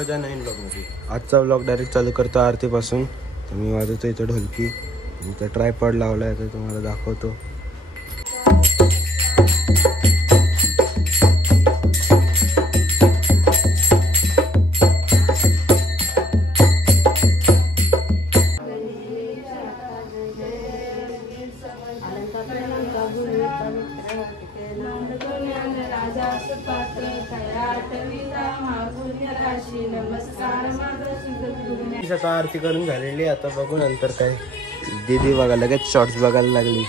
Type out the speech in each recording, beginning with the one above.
भेटूया नवीन ब्लॉगमध्ये. आजचा ब्लॉग डायरेक्ट चालू करतो आरतीपासून. तर मी वाजवतो इथं ढोलकी, इथं ट्रायपॉड लावला आहे, तर तुम्हाला दाखवतो. आता आरती करून झालेली. आता बघू नंतर काय. दीदी बघा लगेच शॉर्ट्स बघायला लागली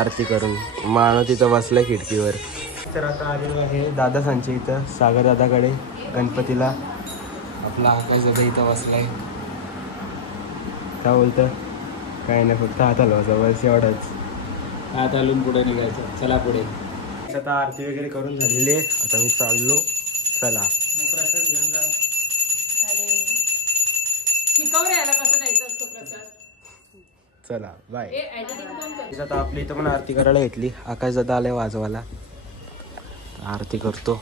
आरती करून. मानव तिथं बसलाय खिडकीवर. तर आता आलेलो आहे दादा सांचे इथं, सागर दादाकडे गणपतीला. आपला आकाश दादा इथं बसलाय. काय बोलतं? काय नाही, फक्त हात हलवायचा बस, एवढंच. हात हलवून पुढे निघायचं. चला पुढे. आता आरती वगैरे करून झालेली आहे. आता मी चाललो. चला चला बाय. आता आपली इथं पण आरती करायला घेतली. आकाश दादा आलाय वाजवायला. आरती करतो.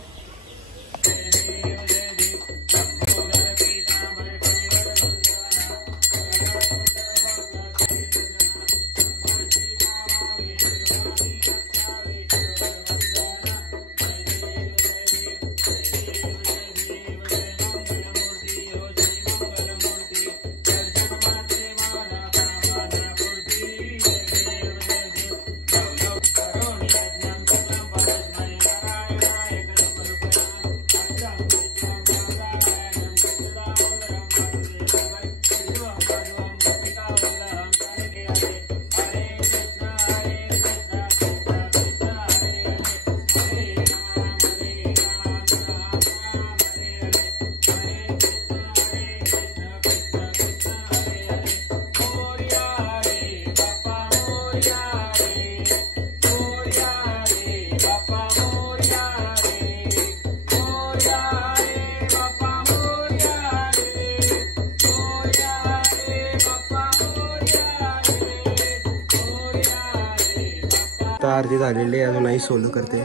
आरती झालेली आहे. अजून आई सोलो करते.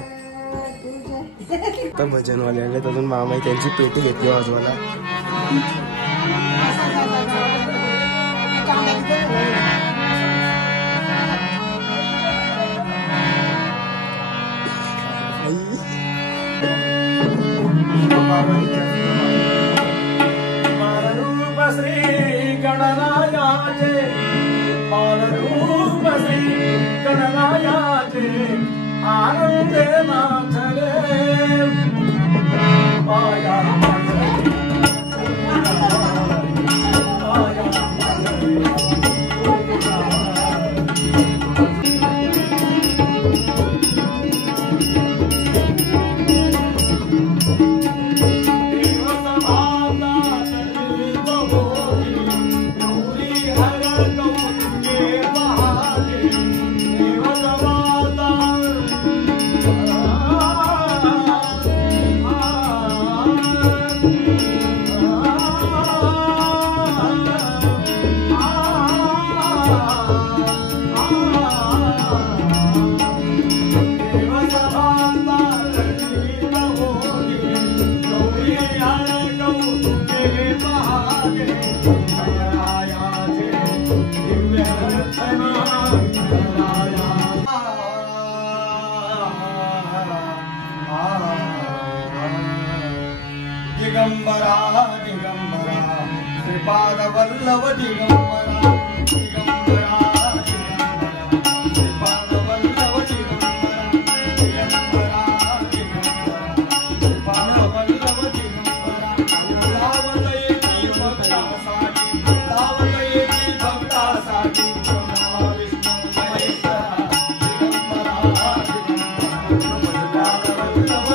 आता भजनवाले आले. अजून मामा त्यांची पेटी घेतली वाजवायला. श्री गणरायाचे बालरूप श्री गणरायाचे आनंदे नाचले माया दिगंबरा दिगंबरा श्रीपाद वल्लभ दिगंबरा दिगंबरा श्रीपाद वल्लभ दिगंबरा दिगंबरा श्रीपाद वल्लभ दिगंबरा लावत येती भक्तासाठी लावत येती भक्तासाठी विष्णू महेश्वरा दिगंबरा श्रीपाद वल्लभ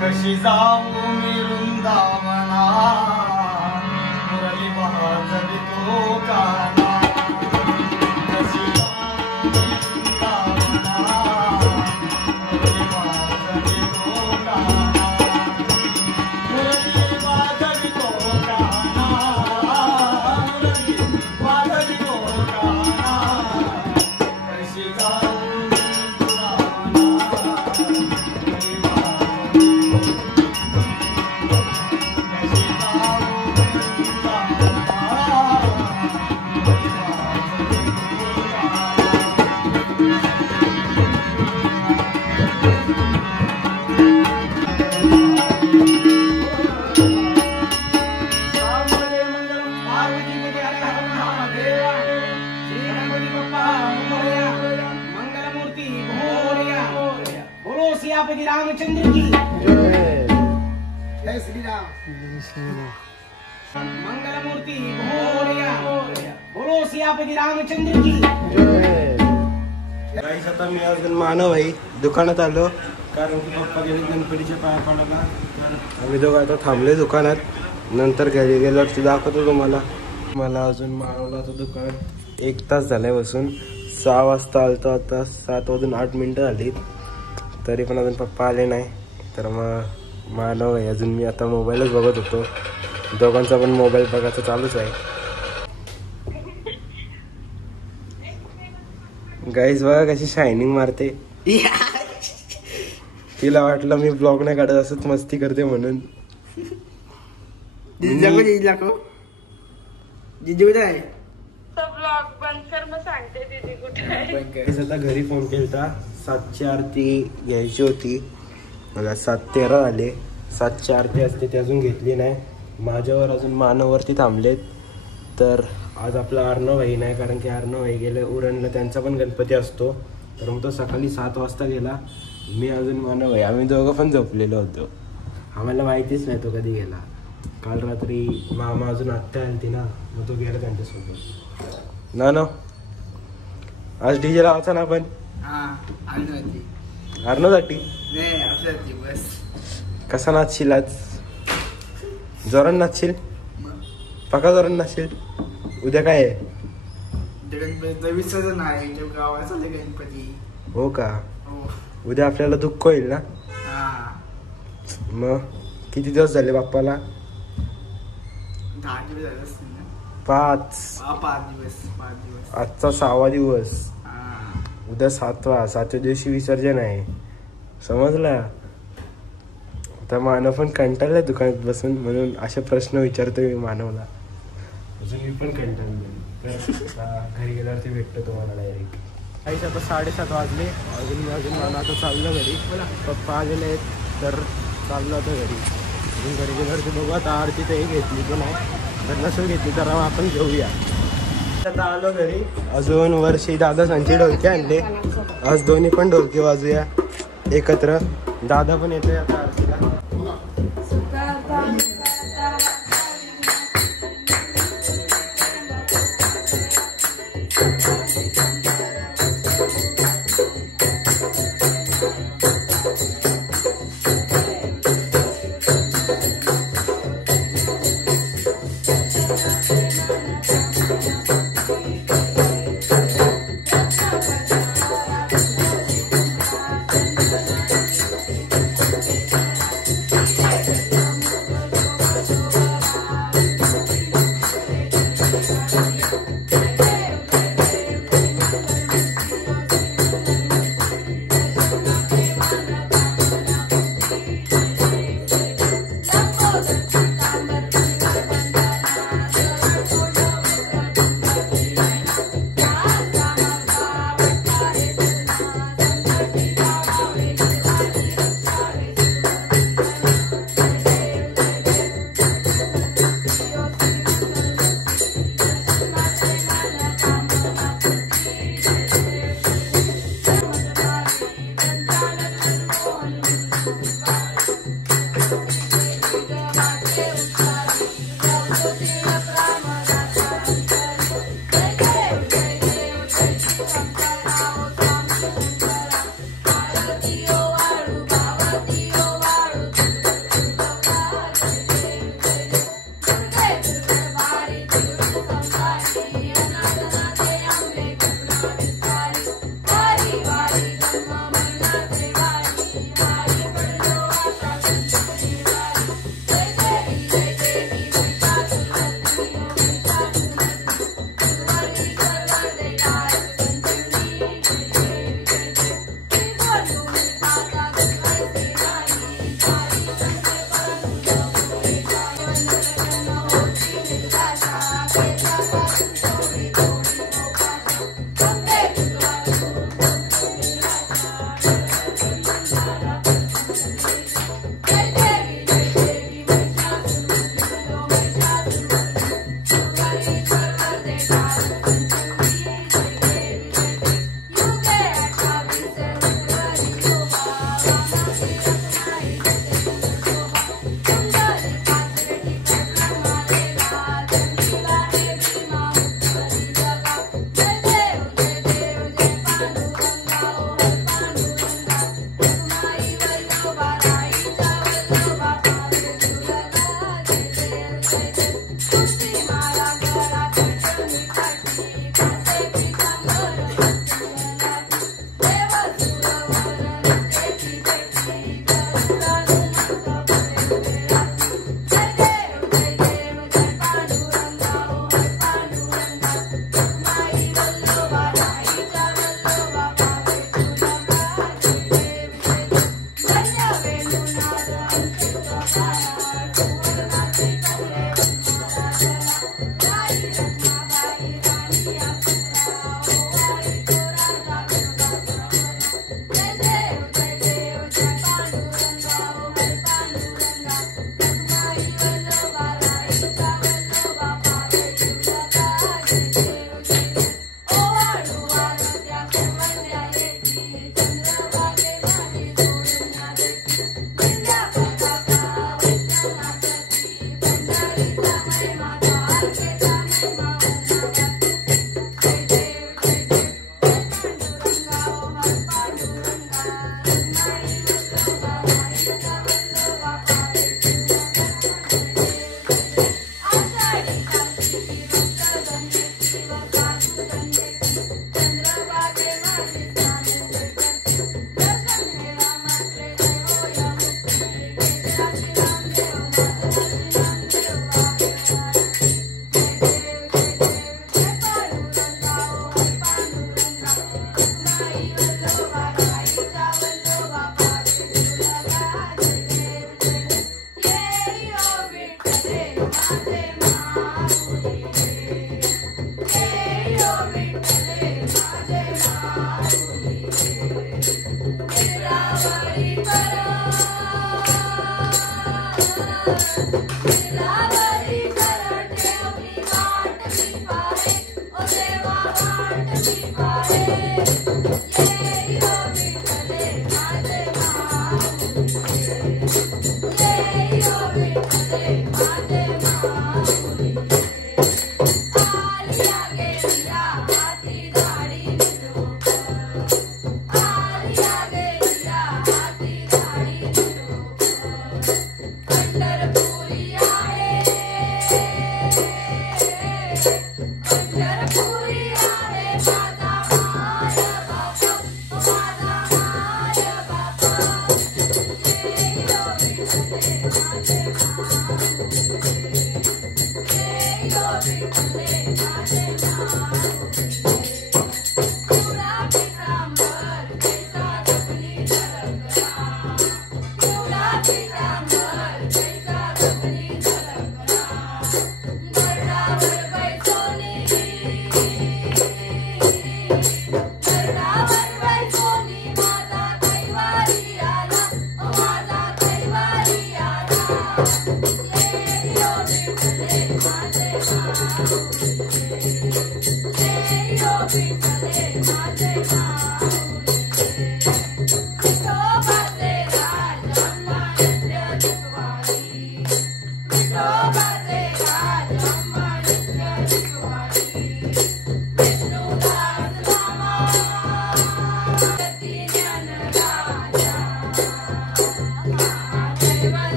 कशी जाऊ मी वृंदावना मुरली वाजवी तो गाना कशी जाऊ मी वृंदावना मुरली वाजवी तो गाना मुरली वाजवी तो गाना मुरली वाजवी तो गाना कशी जाऊ रामचंद्र की जय श्री राम मंगलमूर्ति बोलो सियापती रामचंद्र की गाईस आता मी अजून मानव आहे दुकानात आलो कारण की पप्पा गेले गणपतीच्या पाया पडायला तर आम्ही दोघं आता थांबले दुकानात नंतर घरी गेल्यावर ते दाखवतो तुम्हाला मला अजून मानवला दुकान 1 तास झालाय बसून 6 वाजता आलतो आता 7:08 झाली तरी पण अजून पप्पा आले नाही तर मग मानव आहे अजून मी आता मोबाईलच बघत होतो दोघांचा पण मोबाईल बघायचं चालूच आहे गाईज बघा कशी शायनिंग मारते तिला वाटलं मी ब्लॉग नाही काढत असंच मस्ती करते म्हणून आता घरी फोन केलता 7ची आरती घ्यायची होती बघा 7:13 झाले. 7ची आरती असते ती अजून घेतली नाही. माझ्यावर अजून मानववरती थांबलेत. तर आज आपला अर्णव भाई नाही, कारण की अर्णव भाई गेले उरणला, त्यांचा पण गणपती असतो. तर मग तो सकाळी 7 वाजता गेला. मी अजून मानव भाई आम्ही दोघं पण झोपलेलो होतो. आम्हाला माहितीच नाही तो कधी गेला. काल रात्री मामा अजून आत्या आली ना, मग तो गेला त्यांच्यासोबत. ना आज डीजे लावायचा ना आपण अर्णवसाठी. कसा नाचशील आज? जोरान नाचशील? पका जोरान नाचशील? उद्या काय आहे? विसर्जन आहे गावाचा गणपती. हो का? उद्या आपल्याला दुःख होईल ना. मग किती दिवस झाले बाप्पाला? 10 दिवस झाले असतील ना. 5 दिवस. आजचा 6वा दिवस. उद्या 7व्या दिवशी विसर्जन आहे. समजला? आता मानव पण कंटाळलाय दुकानात बसून, म्हणून असे प्रश्न विचारतो मी मानवला. अजून मी पण कंटाळलो. तर घरी गेल्यावरती भेटतो तुम्हाला डायरेक्ट. काहीच आता 7:30 वाजले. अजून मला आता चाललं घरी. पप्पा आलेले आहेत तर चाललो आता घरी. अजून घरी गेल्यावरती बघू आता आरती तर घेतली की नाही. तर नसेल घेतली तर आपण घेऊया. आता आलो घरी. अजून वर्षी दादा सांची ढोलकी आणले. आज दोन्ही पण ढोलकी वाजूया एकत्र. दादा पण येतोय आता आरतीला.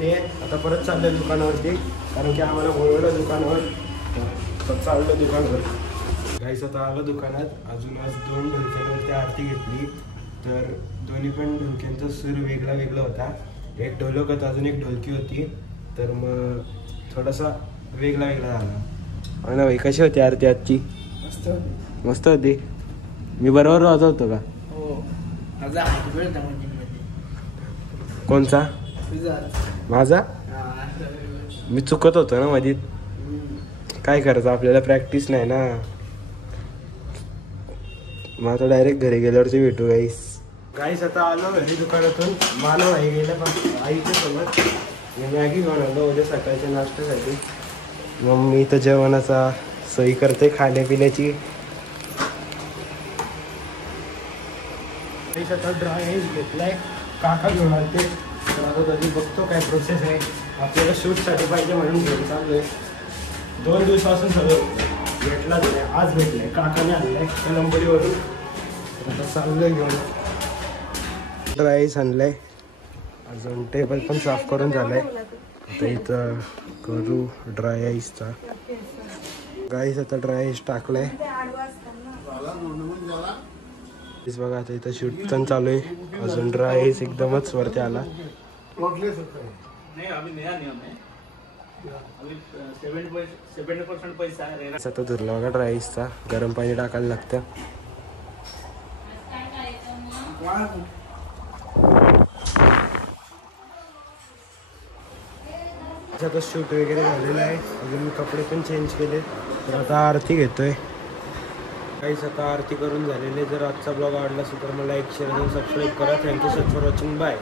झालेली आहे. आता परत चाललं दुकानावरती कारण की आम्हाला बोलवलं दुकानावर. तर चाललं दुकानावर. गाईस आता आलं दुकानात. अजून आज 2 ढोलक्यांवरती आरती घेतली. तर दोन्ही पण ढोलक्यांचा सूर वेगळा वेगळा होता. एक ढोलक होता, अजून एक ढोलकी होती. तर मग थोडासा वेगळा वेगळा झाला. हो ना भाई, कशी होती आरती आजची? मस्त होती. मस्त होती. मी बरोबर वाजवतो का? हो. माझा हात वेळ होता म्हणजे कोणचा? तुझा. माझा? हा. मी चुकत होतो ना मध्ये. काय करायचं, आपल्याला प्रॅक्टिस नाही ना. मग आता डायरेक्ट घरी गेल्यावरती भेटू गाईस. गाईस आता आलो घरी दुकानातून. मानव आई गेल्या आईच्या सोबत. मी मॅगी घेऊन आलो उद्या सकाळच्या नाश्त्यासाठी. मग मी तर जेवणाचा सोयी करते खाण्यापिण्याची. आता ड्राय आईस घेतलाय, काका घेऊन आलते. तर आता कधी बघतो काय प्रोसेस आहे. आपल्याला शूटसाठी पाहिजे म्हणून घेऊन चालू आहे. 2 दिवसापासून सगळं भेटलाच नाही. आज भेटलंय, काकाने आणलंय कलंबरीवरून. आता चाललंय घेऊन. ड्राय आईस आणलंय. अजून टेबल पण साफ करून झालंय. आता इथं करू ड्राय आईसचा. गाईस आता ड्राय आईस टाकलाय. बघा आता इथं शूट पण चालू आहे. अजून ड्राय आईस एकदमच वरती आला. आता धुरला बघा ड्राय आईसचा. गरम पाणी टाकायला लागतं. आता शूट वगैरे झालेलं आहे. अजून मी कपडे पण चेंज केले. तर आता आरती घेतोय. काहीच आता आरती करून झालेले. जर आजचा ब्लॉग आवडला असेल तर मला लाईक शेअर आणि सबस्क्राईब करा. Thank you sir for watching. Bye.